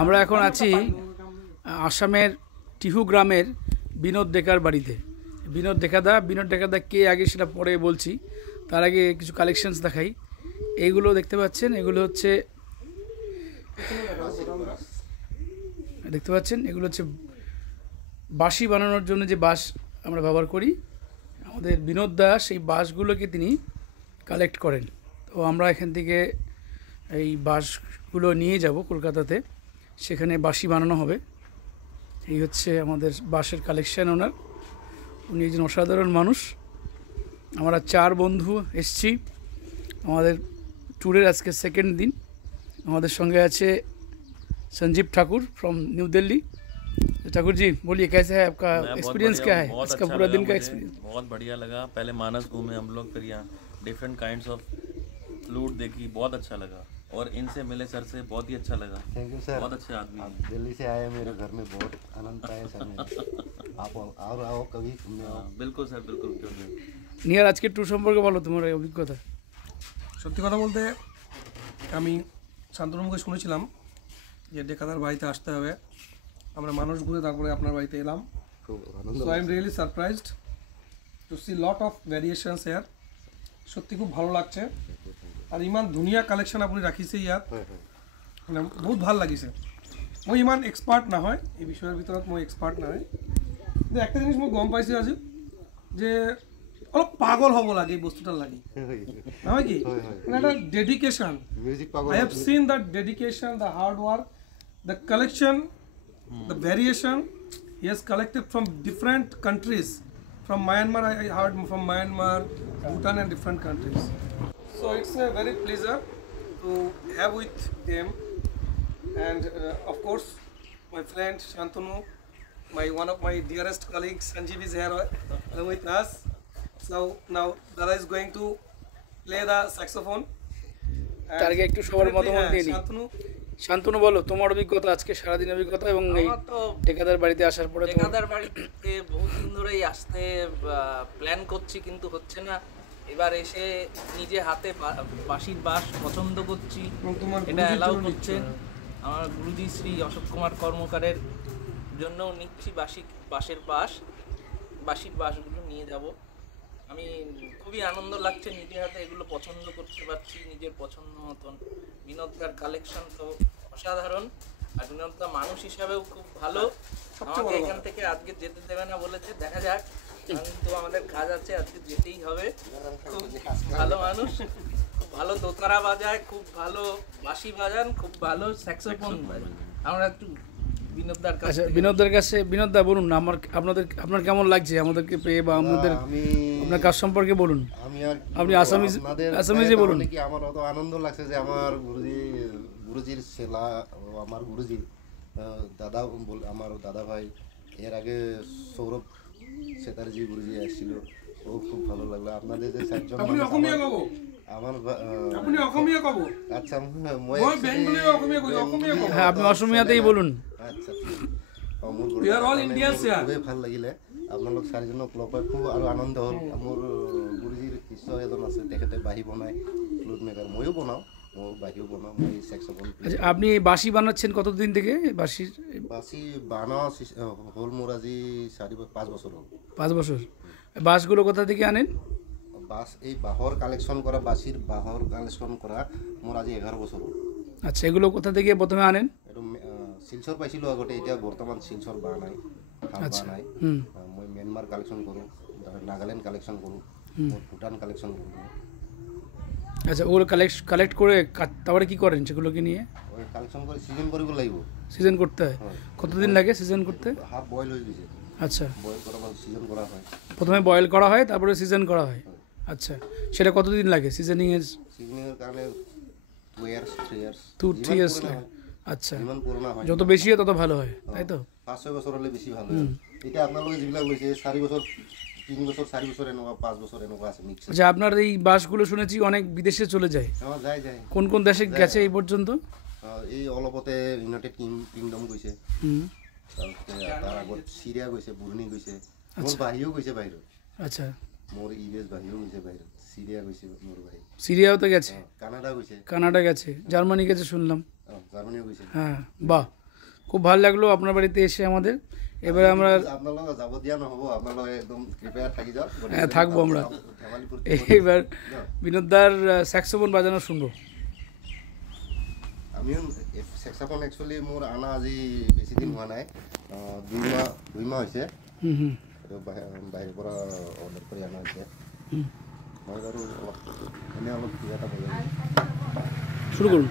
আমরা এখন আছি আসামের টিহু গ্রামের বিনোদ ডেকার বাড়িতে। বিনোদ ডেকাদা কে আগে সেটা পরে বলছি, তার আগে কিছু কালেকশনস দেখাই। এইগুলো দেখতে পাচ্ছেন, এগুলো হচ্ছে এগুলো হচ্ছে বাঁশি বানানোর জন্য যে বাঁশ আমরা ব্যবহার করি। আমাদের বিনোদ দা সেই বাঁশগুলোকে তিনি কালেক্ট করেন। তো আমরা এখান থেকে এই বাঁশগুলো নিয়ে যাব কলকাতাতে, সেখানে বাঁশি বানানো হবে। এই হচ্ছে আমাদের বাঁশের কালেকশন ওনার। উনি একজন অসাধারণ মানুষ। আমরা 4 বন্ধু এসছি আমাদের ট্যুরের আজকে সেকেন্ড दिन। हमारे संगे আছে संजीव ठाकुर फ्रॉम न्यू दिल्ली। ठाकुर जी बोलिए, कैसे है आपका एक्सपीरियंस, क्या है इसका पूरा दिन का एक्सपीरियंस? बहुत बढ़िया लगा। पहले मानस घूमे हम लोग, फिर यहाँ डिफरेंट काइंड्स ऑफ फ्लूट देखी, बहुत अच्छा लगा। और इनसे मिले सर से, बहुत ही अच्छा लगा। थैंक यू सर, बहुत अच्छे आदमी आप दिल्ली से आए, मेरे घर में बहुत आनंद आया सर। आप और आओ कभी घूमने आओ। बिल्कुल सर, बिल्कुल क्यों नहीं। নিয়ার আজকে ট্যুর সম্পর্কে বলো তোমার অভিজ্ঞতা। সত্যি কথা বলতে আমি শান্তনুর মুখে শুনেছিলাম যে ডেকাদার বাড়িতে আসতে হবে, আমরা মানুষ ঘুরে তারপরে আপনার বাড়িতে এলাম। খুব আনন্দ। So I am really surprised to see lot of variations here. সত্যি খুব ভালো লাগছে। আর ইমান ধুনীয়া কালেকশন আপনি রাখিছে ইয়াত, মানে বহুত ভাল লাগিছে। মই ইমান এক্সপার্ট না হয় এই বিষয়ের ভিতৰত, মই এক্সপার্ট না হয়, কিন্তু একটা জিনিস মই গম পাইছোঁ আজি যে অলপ পাগল হ'ব লাগে এই বস্তুটাৰ লাগি, নহয় কি? মানে এটা dedication. I have seen that dedication, the hard work, the collection, the variation. He has collected from different countries. From Myanmar, I heard from Myanmar, Bhutan and different countries. So it's a very pleasure to have with them. And of course, my friend Shantanu, one of my dearest colleagues, Sanjeev is here along with us. So now Dada is going to play the saxophone. তার আগে একটু সবার মতামত নিয়ে নিই। শান্তনু বলো তোমার অভিজ্ঞতা, আজকে সারাদিন অভিজ্ঞতা এবং এই ডেকাদার বাড়িতে আসার পরে। ডেকাদার বাড়িতে বহুত দিন ধরেই আসতে প্ল্যান করছি, কিন্তু হচ্ছে না। এবার এসে নিজে হাতে বাঁশির বাঁশ পছন্দ করছি, এটা অ্যালাউ করছেন আমার গুরুজি শ্রী অশোক কুমার কর্মকারের জন্য নিচ্ছি বাঁশের বাঁশগুলো নিয়ে যাব। আমি খুবই আনন্দ লাগছে, নিজের হাতে এগুলো পছন্দ করতে পারছি নিজের পছন্দ মতন। বিনোদদার কালেকশন তো অসাধারণ, আর বিনোদদা মানুষ হিসাবেও খুব ভালো। আমাকে এখান থেকে আজকে যেতে দেবে না বলেছে, দেখা যাক, কিন্তু আমাদের কাজ আছে, আজকে যেতেই হবে। খুব ভালো মানুষ, খুব ভালো দোতারা বাজায়, খুব ভালো বাঁশি বাজান, খুব ভালো স্যাক্সোফোন বাজান। আমরা একটু বিনোদদার কাছে বিনোদদা বলুন না, আপনার কেমন লাগছে আমাদেরকে পেয়ে, বা আপনার কাজ সম্পর্কে বলুন। আপনি আসামিজে বলুন। আমার অত আনন্দ লাগছে যে আমার গুরুজির ছেলা, আমার গুরুজি দাদা, আমার দাদা ভাই, এর আগে সৌরভ সেতারজি গুরুজি আসছিল, ও খুব ভালো লাগলো। আপনাদের যে 4 জন আমার আচ্ছা, হ্যাঁ আপনি অসমীয়াতেই বলুন। আচ্ছা, খুবেই ভাল লাগিলে আপোনালোক 4 জনক লগ পাই, খুব আৰু আনন্দ হ'ল। মোৰ গুৰুজীৰ শিষ্য এজন আছে, তেখেতে বাঁহী বনায়, ফ্লুট মেকাৰ। ময়ো বনাওঁ, মই বাঁহীও বনাওঁ, মই স্যাক্সোফোন। আপনি বাঁশি বানাচ্ছেন কতদিন থেকে? বাঁশি বানাও হ'ল মোৰ আজি 4-5 বছর হ'ল। 5 বছর। বাঁশগুলো কোথা থেকে আনেন? বাঁশ এই বাঁহৰ কালেকশন করা, বাঁশির বাঁহৰ কালেকশন করা মোৰ আজি 11 বছর হ'ল। আচ্ছা, এগুলো কোথা থেকে প্রথমে আনেন? এইটো শিলচর পাইছিলোঁ আগতে, এতিয়া বৰ্তমান শিলচর বা নাই, নাই। মই ম্যানমার কালেকশন কৰোঁ, নাগাল্যান্ড কালেকশন কৰোঁ, ভুটান কালেকশন কৰোঁ। আচ্ছা, ওগুলো কালেক্ট করে তারপরে কি করেন সেগুলোকে নিয়ে? ওই কালেকশন করে সিজন কৰিব লাগিব। সিজন করতে হয়? কতদিন লাগে সিজন করতে? হাফ বয়েল হয়ে গেছে। আচ্ছা, বয়েল করার পর সিজন করা হয়। প্রথমে বয়েল করা হয়, তারপরে সিজন করা হয়। আচ্ছা, সেটা কতদিন লাগে সিজনিং এর কারণে? 2 ইয়ার্স 3 ইয়ার্স 2-3 ইয়ার্স লাগে। আচ্ছা, যত বেশি হয় তত ভালো হয়, তাই তো? 5-6 বছর হলে বেশি ভালো হয়। এটা আপনাদের যেগুলো লইছে 4 বছর, 3 বছর, 4 বছর এনেকুৱা, 5 বছর এনেকুৱা আছে মিক্স। আচ্ছা, আপনার এই বাসগুলো শুনেছি অনেক বিদেশে চলে যায়। হ্যাঁ, যায়। কোন কোন দেশে গেছে এই পর্যন্ত? এই অলপতে ইউনাইটেড কিংডম গৈছে, তার আগত সিরিয়া গৈছে, বুরুনি গৈছে, মোর বাহিও গৈছে বাহিৰত। আচ্ছা, মোর ইউএস বাহিও গৈছে বাহিৰত, সিরিয়া গৈছে মোর ভাই। সিরিয়াও তো গেছে, কানাডা গৈছে, কানাডা গেছে, জার্মানি গেছে শুনলাম। জার্মানিও গৈছে। হ্যাঁ, বাহ, খুব ভালো লাগলো আপনার বাড়িতে এসে আমাদের। এবার আমরা আপোনালোক যাব দিয়া নহ'ব, আপোনালোক একদম কৃপয়া থাকি যাওক। হ্যাঁ, থাকবো আমরা। ধেমালি ফূৰ্তি এবার বিনোদদার স্যাক্সোফোন বাজানো শুনবো। আমিও চেক্সাফোন একচুৱেলি মোৰ আনা আজি বেছি দিন হোৱা নাই, 2 মাহ হৈছে। হুম হুম এইটো বাহিৰৰ পৰা অৰ্ডাৰ কৰি অনা হৈছে। মই বাৰু এনেই অলপ কিবা এটা বজাই শুরু করুন।